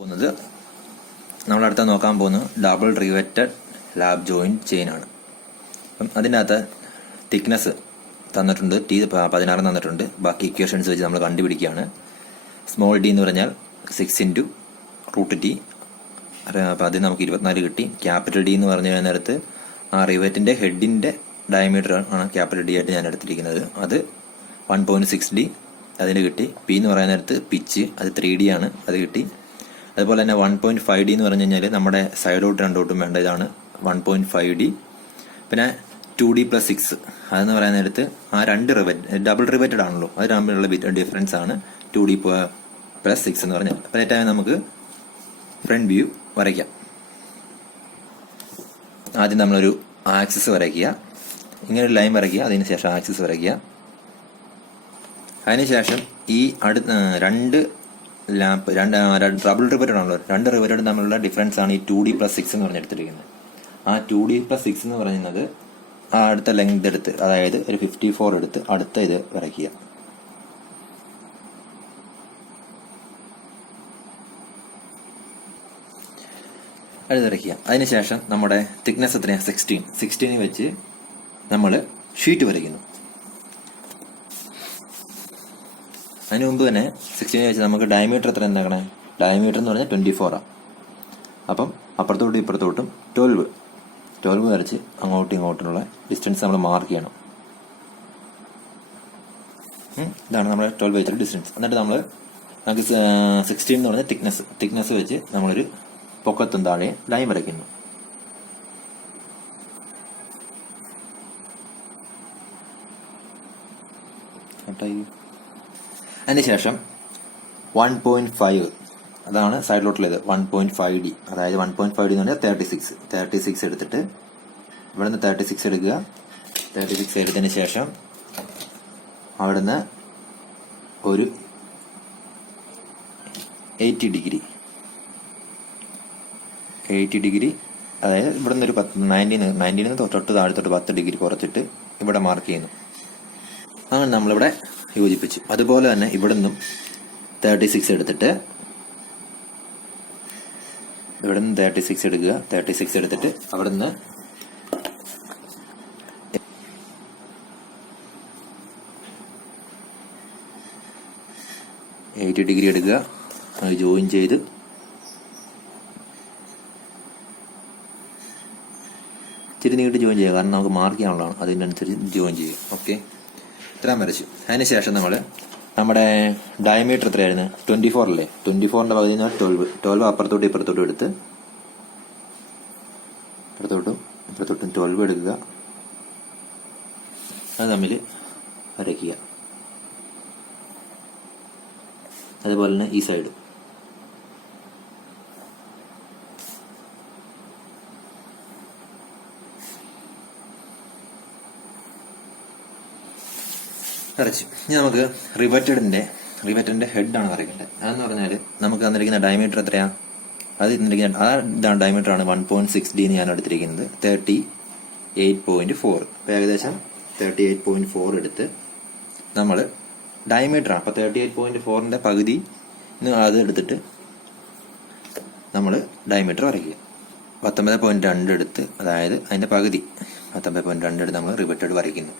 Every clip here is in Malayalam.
പോകുന്നത് നമ്മളടുത്ത നോക്കാൻ പോകുന്നത് double riveted lab joint chain ആണ്. അപ്പം അതിനകത്ത് തിക്നെസ് തന്നിട്ടുണ്ട്, T 16 തന്നിട്ടുണ്ട്. ബാക്കി ഇക്വേഷൻസ് വെച്ച് നമ്മൾ കണ്ടുപിടിക്കുകയാണ്. സ്മോൾ d എന്ന് പറഞ്ഞാൽ 6 × √t, അപ്പം അത് നമുക്ക് 24 കിട്ടി. ക്യാപിറ്റൽ D എന്ന് പറഞ്ഞു നേരത്ത് ആ റിവറ്റിന്റെ ഹെഡിന്റെ ഡയമീറ്റർ ആണ് ക്യാപിറ്റൽ D ആയിട്ട് ഞാൻ എടുത്തിരിക്കുന്നത്. അത് 1.6D അതിന് കിട്ടി. P എന്ന് പറയുന്ന നേരത്ത് പിച്ച്, അത് 3D ആണ്, അത് കിട്ടി. അതുപോലെ തന്നെ 1.5D എന്ന് പറഞ്ഞു കഴിഞ്ഞാൽ നമ്മുടെ സൈഡോട്ട് രണ്ടോട്ടും വേണ്ട ഇതാണ് 1.5D. പിന്നെ 2D + 6 അതെന്ന് പറയുന്ന നേരത്ത് ആ രണ്ട് ഡബിൾ റിവറ്റഡ് ആണല്ലോ, അത് തമ്മിലുള്ള ഡിഫറൻസ് ആണ് 2D + 6 എന്ന് പറഞ്ഞാൽ. അപ്പോൾ ഏറ്റവും നമുക്ക് ഫ്രണ്ട് വ്യൂ വരയ്ക്കാം. ആദ്യം നമ്മളൊരു ആക്സിസ് വരയ്ക്കുക, ഇങ്ങനെ ഒരു ലൈൻ വരയ്ക്കുക, അതിനുശേഷം ആക്സിസ് വരയ്ക്കുക. അതിനുശേഷം ഈ രണ്ട് ലാമ്പ് ഡബിൾ റിവറ്റഡ് ആണല്ലോ, രണ്ട് റിവറ്റഡ് തമ്മിലുള്ള ഡിഫറൻസ് ആണ് ഈ 2D + 6 എന്ന് പറഞ്ഞെടുത്തിരിക്കുന്നത്. ആ 2D + 6 എന്ന് പറയുന്നത് ആ അടുത്ത ലെങ്ത് എടുത്ത്, അതായത് ഒരു 54 എടുത്ത് അടുത്ത ഇത് വരയ്ക്കുക. അത് വരയ്ക്കുക. അതിനുശേഷം നമ്മുടെ തിക്നെസ് എത്രയാണ്? 16 വെച്ച് നമ്മൾ ഷീറ്റ് വരയ്ക്കുന്നു. അതിന് മുമ്പ് തന്നെ 16 വെച്ച് നമുക്ക് ഡയമീറ്റർ എത്ര ഉണ്ടാക്കണേ? ഡയമീറ്റർ എന്ന് പറഞ്ഞാൽ 24 ആണ്. അപ്പം അപ്പുറത്തോട്ടും ഇപ്പുറത്തോട്ടും 12 വരച്ച് അങ്ങോട്ടും ഇങ്ങോട്ടുള്ള ഡിസ്റ്റൻസ് നമ്മൾ മാർക്ക് ചെയ്യണം. ഇതാണ് നമ്മുടെ 12 വെച്ചിട്ട് ഡിസ്റ്റൻസ്. എന്നിട്ട് നമുക്ക് 16 എന്ന് പറഞ്ഞാൽ തിക്നെസ് വെച്ച് നമ്മളൊരു പൊക്കത്തും താഴെ ലൈൻ വരയ്ക്കുന്നു. അതിനുശേഷം 1.5 അതാണ് സൈഡിലോട്ടുള്ളത് 1.5D, അതായത് 1.5D എന്ന് പറഞ്ഞാൽ 36 എടുത്തിട്ട് ഇവിടെ നിന്ന് 36 എടുക്കുക. 36 എടുത്തതിന് ശേഷം അവിടുന്ന് ഒരു 80 ഡിഗ്രി, അതായത് ഇവിടെ നിന്ന് ഒരു 90 തൊട്ട് താഴത്തോട്ട് 10 ഡിഗ്രി കുറച്ചിട്ട് ഇവിടെ മാർക്ക് ചെയ്യുന്നു. അങ്ങനെ നമ്മളിവിടെ യോജിപ്പിച്ചു. അതുപോലെ തന്നെ ഇവിടെ നിന്നും 36 എടുത്തിട്ട് ഇവിടെ നിന്ന് 36 എടുക്കുക. 36 എടുത്തിട്ട് അവിടെ നിന്ന് 80 ഡിഗ്രി എടുക്കുക. അത് ജോയിൻ ചെയ്ത് ഇച്ചിരി നീട്ട് ജോയിൻ ചെയ്യുക, കാരണം നമുക്ക് മാർക്ക് ചെയ്യാനുള്ളതാണ്, അതിനനുസരിച്ച് ജോയിൻ ചെയ്യുക. ഓക്കെ, ഇത്രയും വരച്ചു. അതിനുശേഷം നമ്മുടെ ഡയമീറ്റർ എത്രയായിരുന്നു? 24 അല്ലേ? 24ന്റെ പകുതി 12 അപ്പുറത്തോട്ടും ഇപ്പുറത്തോട്ടും എടുത്ത് ഇപ്പുറത്തോട്ടും 12 എടുക്കുക. അത് തമ്മിൽ വരയ്ക്കുക. അതുപോലെ തന്നെ ഈ സൈഡ് വരച്ചു. ഇനി നമുക്ക് റിവറ്റഡിന്റെ ഹെഡാണ് വരയ്ക്കേണ്ടത്. അതെന്ന് പറഞ്ഞാൽ നമുക്ക് തന്നിരിക്കുന്ന ഡയമീറ്റർ എത്രയാ? ഇതാണ് ഡയമീറ്റർ ആണ് 1.6D എന്ന് ഞാൻ എടുത്തിരിക്കുന്നത്. 38.4. അപ്പോൾ ഏകദേശം 38.4 എടുത്ത് നമ്മൾ ഡയമീറ്റർ ആണ്. അപ്പോൾ 38.4ന്റെ പകുതി അത് എടുത്തിട്ട് നമ്മൾ ഡയമീറ്റർ വരയ്ക്കുക. 19.2 എടുത്ത്, അതായത് അതിന്റെ പകുതി 19.2 എടുത്ത് നമ്മൾ റിവറ്റഡ് വരയ്ക്കുന്നു.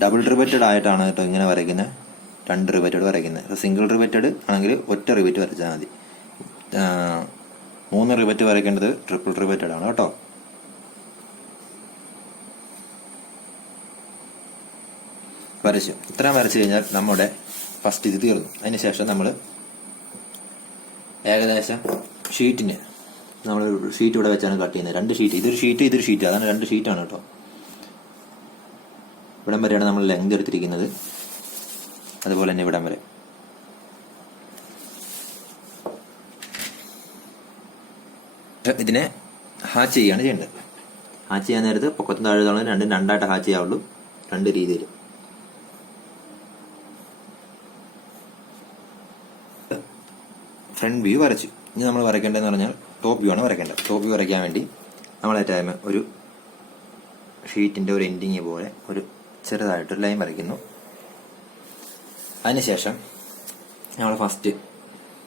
ഡബിൾ റിവറ്റഡ് ആയിട്ടാണ് കേട്ടോ ഇങ്ങനെ വരയ്ക്കുന്നത്, 2 റിവറ്റഡ് വരയ്ക്കുന്നത്. സിംഗിൾ റിവറ്റഡ് ആണെങ്കിൽ ഒറ്റ റിവറ്റ് വരച്ചാൽ മതി. 3 റിവറ്റ് വരയ്ക്കേണ്ടത് ട്രിപ്പിൾ റിവറ്റഡ് ആണ് കേട്ടോ. വരച്ചു. ഇത്രയും വരച്ചു കഴിഞ്ഞാൽ നമ്മുടെ ഫസ്റ്റ് ഇത് തീർന്നു. അതിനുശേഷം നമ്മൾ ഏകദേശം ഷീറ്റിന് നമ്മൾ ഷീറ്റ് ഇവിടെ വെച്ചാണ് കട്ട് ചെയ്യുന്നത്. 2 ഷീറ്റ്, ഇതൊരു ഷീറ്റ്, അതാണ് 2 ഷീറ്റാണ് കേട്ടോ. ഇവിടം വരെയാണ് നമ്മൾ ലെങ്ത് എടുത്തിരിക്കുന്നത്. അതുപോലെ തന്നെ ഇവിടം വരെ. ഇതിനെ ഹാച്ച് ചെയ്യാണ് ചെയ്യേണ്ടത്. ഹാച്ച് ചെയ്യാൻ നേരത്ത് പൊക്കത്തും താഴെ രണ്ടായിട്ട് ഹാച്ച് ചെയ്യാവുള്ളൂ, 2 രീതിയിൽ. ഫ്രണ്ട് വ്യൂ വരച്ചു. ഇനി നമ്മൾ വരയ്ക്കേണ്ടതെന്ന് പറഞ്ഞാൽ ടോപ്പ് വ്യൂ ആണ് വരയ്ക്കേണ്ടത്. ടോപ്പ് വ്യൂ വരയ്ക്കാൻ വേണ്ടി നമ്മളെ ടൈം ഒരു ഷീറ്റിന്റെ ഒരു എൻഡിങ് പോലെ ഒരു ചെറുതായിട്ട് ലൈൻ വരയ്ക്കുന്നു. അതിനുശേഷം നമ്മൾ ഫസ്റ്റ്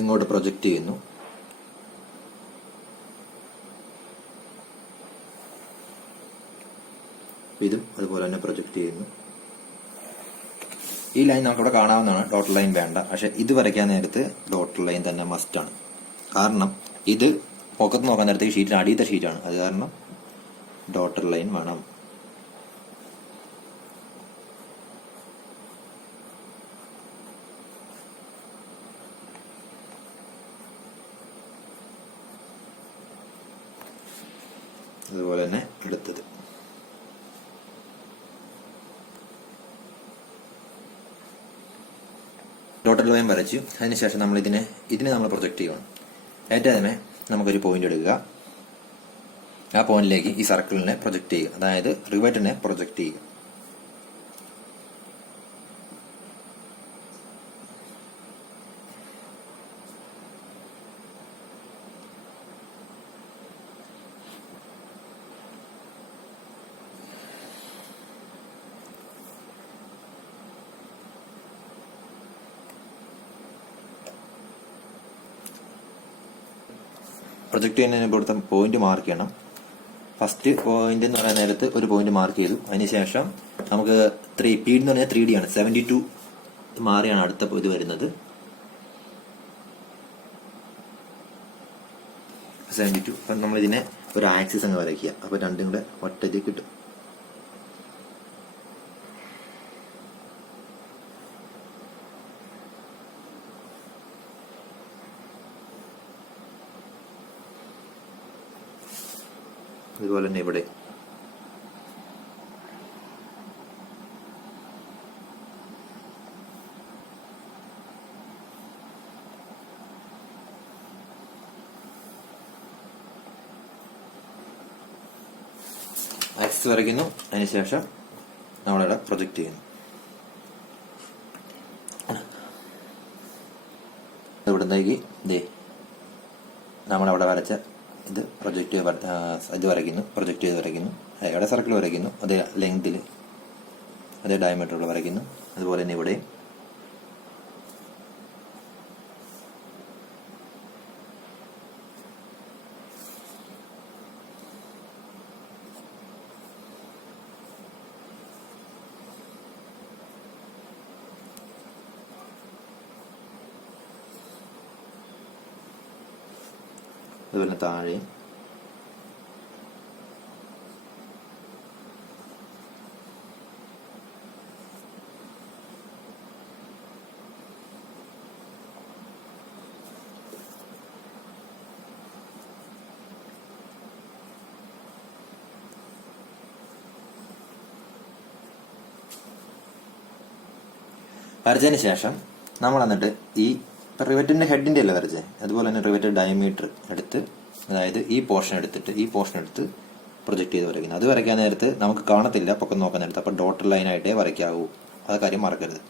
ഇങ്ങോട്ട് പ്രൊജക്റ്റ് ചെയ്യുന്നു. ഇതും അതുപോലെ തന്നെ പ്രൊജക്റ്റ് ചെയ്യുന്നു. ഈ ലൈൻ നമുക്കിവിടെ കാണാവുന്നതാണ്, ഡോട്ടർ ലൈൻ വേണ്ട. പക്ഷെ ഇത് വരയ്ക്കാൻ നേരത്ത് ഡോട്ടർ ലൈൻ തന്നെ മസ്റ്റാണ്. കാരണം ഇത് പൊക്കത്ത് നോക്കാൻ നേരത്തേക്ക് ഷീറ്റിന് അടിയത്തെ ഷീറ്റാണ്. അത് കാരണം ഡോട്ടർ ലൈൻ വേണം. അതുപോലെ തന്നെ എടുത്തത് ഡോട്ടർ ലൈൻ വരച്ചു. അതിനുശേഷം നമ്മൾ ഇതിനെ നമ്മൾ പ്രൊജക്റ്റ് ചെയ്യണം. ഏറ്റവും ആദ്യമേ നമുക്കൊരു പോയിന്റ് എടുക്കുക. ആ പോയിന്റിലേക്ക് ഈ സർക്കിളിനെ പ്രൊജക്റ്റ് ചെയ്യുക, അതായത് റിവറ്റിനെ പ്രൊജക്റ്റ് ചെയ്യുക. പ്രൊജക്റ്റ് ചെയ്യുന്നതിന് ഇവിടുത്തെ പോയിന്റ് മാർക്ക് ചെയ്യണം. ഫസ്റ്റ് പോയിന്റ് എന്ന് പറയുന്ന നേരത്ത് ഒരു പോയിന്റ് മാർക്ക് ചെയ്തു. അതിനുശേഷം നമുക്ക് പി എന്ന് പറഞ്ഞാൽ 3D ആണ്. 72 മാറിയാണ് അടുത്ത ഇത് വരുന്നത്. 72. അപ്പം നമ്മൾ ഇതിനെ ഒരു ആക്സിസ് അങ്ങ് വരയ്ക്കുക. അപ്പൊ രണ്ടും കൂടെ ഒറ്റയ്ക്ക് കിട്ടും. അതുപോലെ തന്നെ ഇവിടെ ആക്സിസ് വരയ്ക്കുന്നു. അതിനുശേഷം നമ്മളിവിടെ പ്രൊജക്റ്റ് ചെയ്യുന്നു. ഇവിടുന്നേക്ക് നമ്മളവിടെ വരച്ച ഇത് പ്രൊജക്റ്റ് ഇത് വരയ്ക്കുന്നു. പ്രൊജക്റ്റ് ചെയ്ത് വരയ്ക്കുന്നു. ഇവിടെ സർക്കിൾ വരയ്ക്കുന്നു. അതേ ലെങ്തിൽ അതേ ഡയമീറ്ററിൽ വരയ്ക്കുന്നു. അതുപോലെ തന്നെ ഇവിടെ അതുപോലെ താഴെ വരച്ചതിന് ശേഷം നമ്മൾ എന്നിട്ട് ഈ റിവറ്റിന്റെ ഹെഡിന്റെ അല്ല വരച്ചേ, അതുപോലെ തന്നെ റിവറ്റ് ഡയമീറ്റർ എടുത്ത്, അതായത് ഈ പോർഷൻ എടുത്ത് പ്രൊജക്ട് ചെയ്ത് വരയ്ക്കുന്നത്. അത് വരയ്ക്കാൻ നേരത്ത് നമുക്ക് കാണത്തില്ല പൊക്കം നോക്കാൻ നേരത്ത്. അപ്പൊ ഡോട്ടർ ലൈൻ ആയിട്ടേ വരയ്ക്കാവൂ. ആ കാര്യം മറക്കരുത്.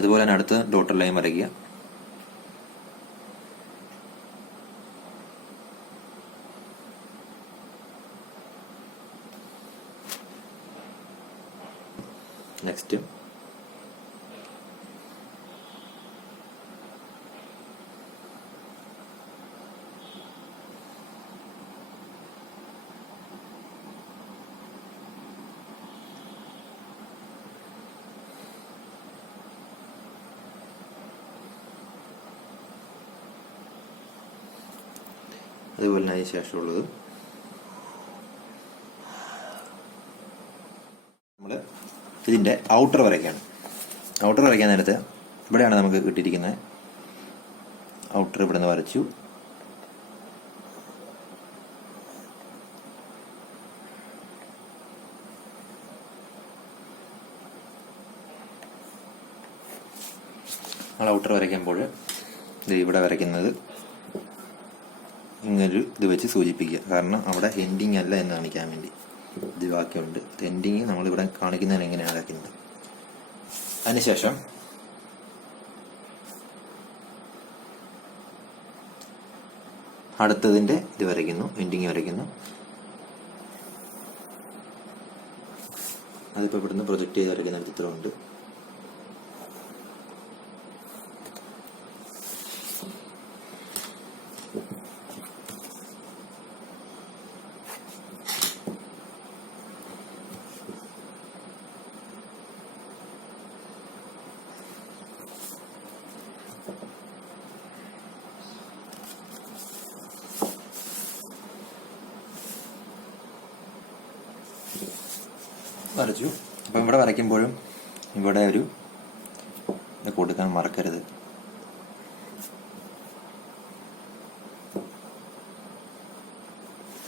അതുപോലെ തന്നെ അടുത്ത് ഡോട്ടർ ലൈൻ വരയ്ക്കുക. നെക്സ്റ്റ് അതുപോലെ തന്നെ അതിന് ശേഷമുള്ളത് നമ്മൾ ഇതിന്റെ ഔട്ടർ വരയ്ക്കാണ്. ഔട്ടർ വരയ്ക്കാൻ നേരത്ത് ഇവിടെയാണ് നമുക്ക് കിട്ടിയിരിക്കുന്നത്. ഔട്ടർ ഇവിടെ നിന്ന് വരച്ചു. നമ്മൾ ഔട്ടർ വരയ്ക്കുമ്പോൾ ഇവിടെ വരയ്ക്കുന്നത് ഇങ്ങനൊരു ഇത് വെച്ച് സൂചിപ്പിക്കുക. കാരണം അവിടെ എൻഡിങ് അല്ല എന്ന് കാണിക്കാൻ വേണ്ടി ഇത് ബാക്കിയുണ്ട്. എൻഡിങ് നമ്മളിവിടെ കാണിക്കുന്നതിന് എങ്ങനെയാണ് വരയ്ക്കുന്നത്. അതിനുശേഷം അടുത്തതിന്റെ ഇത് വരയ്ക്കുന്നു, എൻഡിങ് വരയ്ക്കുന്നു. അതിപ്പോൾ ഇവിടുന്ന് പ്രൊജക്ട് ചെയ്ത് വരയ്ക്കുന്ന ചിത്രമുണ്ട്. വരച്ചു. അപ്പം ഇവിടെ വരയ്ക്കുമ്പോഴും ഇവിടെ ഒരു ഇത് കൊടുക്കാൻ മറക്കരുത്.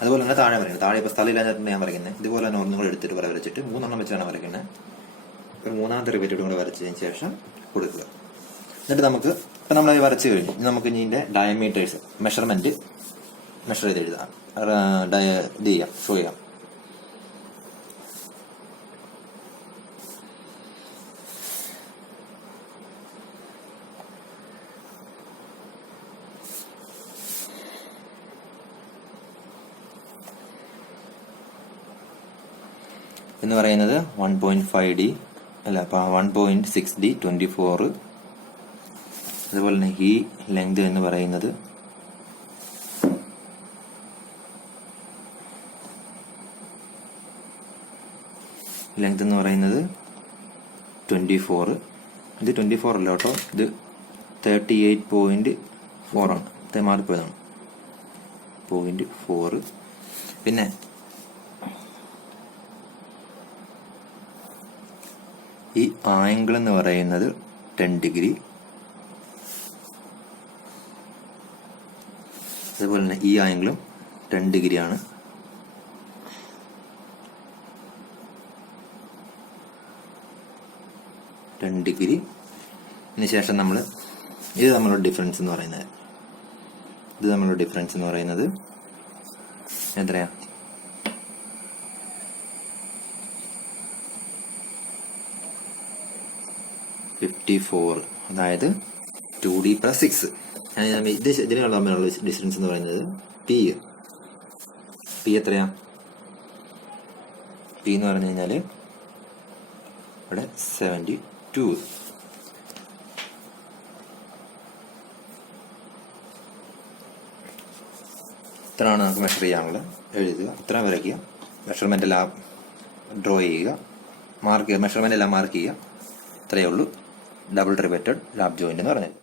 അതുപോലെ തന്നെ താഴെ വരയ്ക്കുന്നത്. താഴെ ഇപ്പോൾ സ്ഥലമില്ലാഞ്ഞിട്ടാണ് ഞാൻ വരയ്ക്കുന്നത്. ഇതുപോലെ തന്നെ ഒന്നും കൂടെ എടുത്തിട്ട് വരച്ചിട്ട് 3 വെച്ചാണ് വരയ്ക്കുന്നത്. ഒരു 3ാമത്തെ റിവേറ്റഡ് കൂടെ വരച്ചതിന് ശേഷം കൊടുക്കുക. എന്നിട്ട് നമുക്ക് ഇപ്പം നമ്മൾ വരച്ച് കഴിഞ്ഞു. നമുക്ക് ഇനി ഇതിൻ്റെ ഡയമീറ്റേഴ്സ് മെഷർമെന്റ് മെഷർ ചെയ്ത് എഴുതാം, ഇത് ചെയ്യാം, ഷോ ചെയ്യാം. എന്ന് പറയുന്നത് 1.5D അല്ല 1.6D 24. അതുപോലെ തന്നെ ഈ ലെങ്ത് എന്ന് പറയുന്നത് ലെങ്ത് എന്ന് പറയുന്നത് 24. ഇത് 24 അല്ല കേട്ടോ, ഇത് 38.4 ആണ്. ഇത് മാറിപ്പോയതാണ്, 0.4. പിന്നെ ഈ ആംഗിൾ എന്ന് പറയുന്നത് 10 ഡിഗ്രി. അതുപോലെ തന്നെ ഈ ആംഗിളും 10 ഡിഗ്രിയാണ്. ഡിഗ്രി. അതിനുശേഷം നമ്മൾ ഇത് നമ്മളുടെ ഡിഫറൻസ് എന്ന് പറയുന്നത് എത്രയാ, 54. അതായത് 2D + 6. ഇതിനുള്ള തമ്മിലുള്ള ഡിസ്റ്റൻസ് എന്ന് പറയുന്നത് പി എത്രയാ? പി എന്ന് പറഞ്ഞു കഴിഞ്ഞാൽ ഇവിടെ 72. ഇത്രയാണ് നമുക്ക് മെഷർ ചെയ്യാനുള്ളത്. എഴുതുക, ഇത്ര വരയ്ക്കുക, മെഷർമെന്റ് എല്ലാം ഡ്രോ ചെയ്യുക, മെഷർമെന്റ് എല്ലാം മാർക്ക് ചെയ്യുക. ഇത്രയേ ഉള്ളൂ ഡബിൾ റിവേറ്റഡ് ലാബ് ജോയിന്റ് എന്ന് പറഞ്ഞത്.